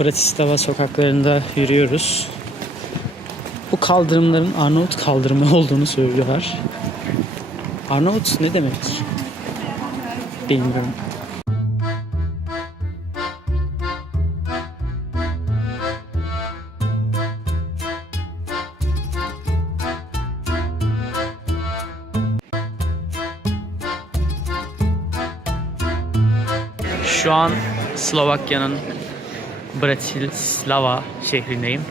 Bratislava sokaklarında yürüyoruz. Bu kaldırımların Arnavut kaldırımı olduğunu söylüyorlar. Arnavut ne demek? Bilmiyorum. Şu an Slovakya'nın Bratislava şehrindeyim.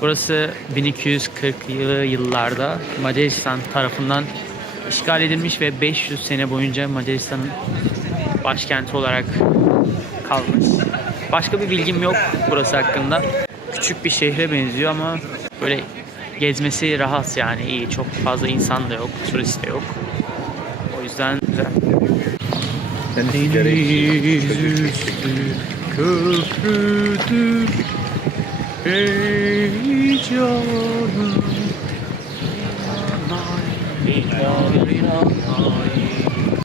Burası 1240'lı yıllarda Macaristan tarafından işgal edilmiş ve 500 sene boyunca Macaristan'ın başkenti olarak kalmış. Başka bir bilgim yok burası hakkında. Küçük bir şehre benziyor ama böyle gezmesi rahat yani iyi. Çok fazla insan da yok, turist de yok. O yüzden güzel. Üstü köprüdür Ey canım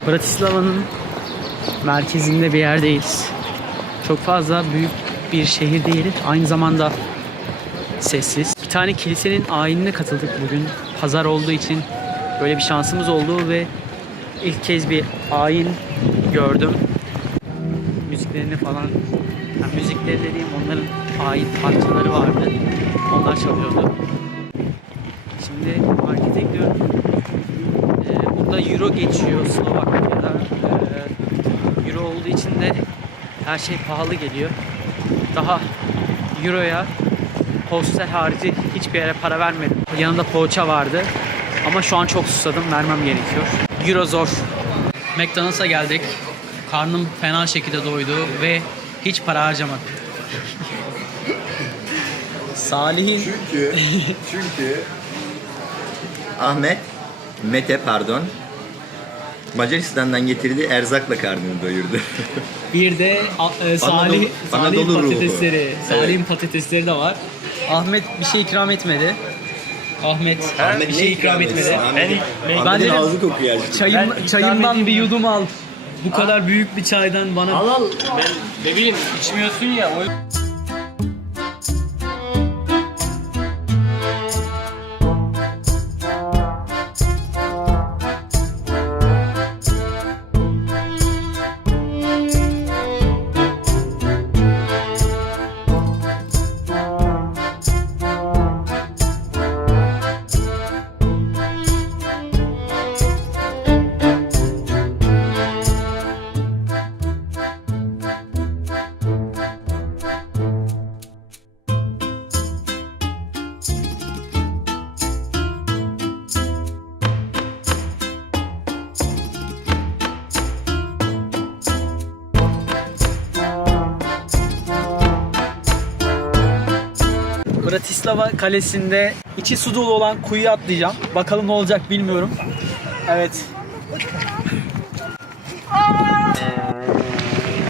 Bratislava'nın merkezinde bir yerdeyiz. Çok fazla büyük bir şehir değil. Aynı zamanda sessiz. Bir tane kilisenin ayinine katıldık bugün. Pazar olduğu için böyle bir şansımız oldu ve ilk kez bir ayin gördüm. Müziklerini falan, yani müzikleri dediğim onların ayin parçaları vardı. Onlar çalıyordu. Şimdi markete gidiyorum. Ee, burada euro geçiyor Slovakya'da. Ee, euro olduğu için de her şey pahalı geliyor. Daha euroya hostel harici hiçbir yere para vermedim. Yanında poğaça vardı. Ama şu an çok susadım. Vermem gerekiyor. Euro zor. McDonald's'a geldik. Karnım fena şekilde doydu ve hiç para harcamadım. Salih'in Çünkü, çünkü Ahmet, Mete pardon, Macaristan'dan getirdiği erzakla karnını doyurdu. bir de a- e, Salih, Anadolu- Salih'in Anadolu ruhu. patatesleri. Salih'in Evet. patatesleri de var. Ahmet bir şey ikram etmedi. Ahmet, Ahmet bir ne şey ikram etsin? etmedi. Ahmet- Ben Ahmet'in dedim- ağzı kokuyor acı. Çayım, Ben ikram çayımdan bir yudum al. Bu kadar büyük bir çaydan bana Al al. Ben ne bileyim içmiyorsun ya. O... Bratislava kalesinde içi su dolu olan kuyuya atlayacağım. Bakalım ne olacak bilmiyorum. Evet.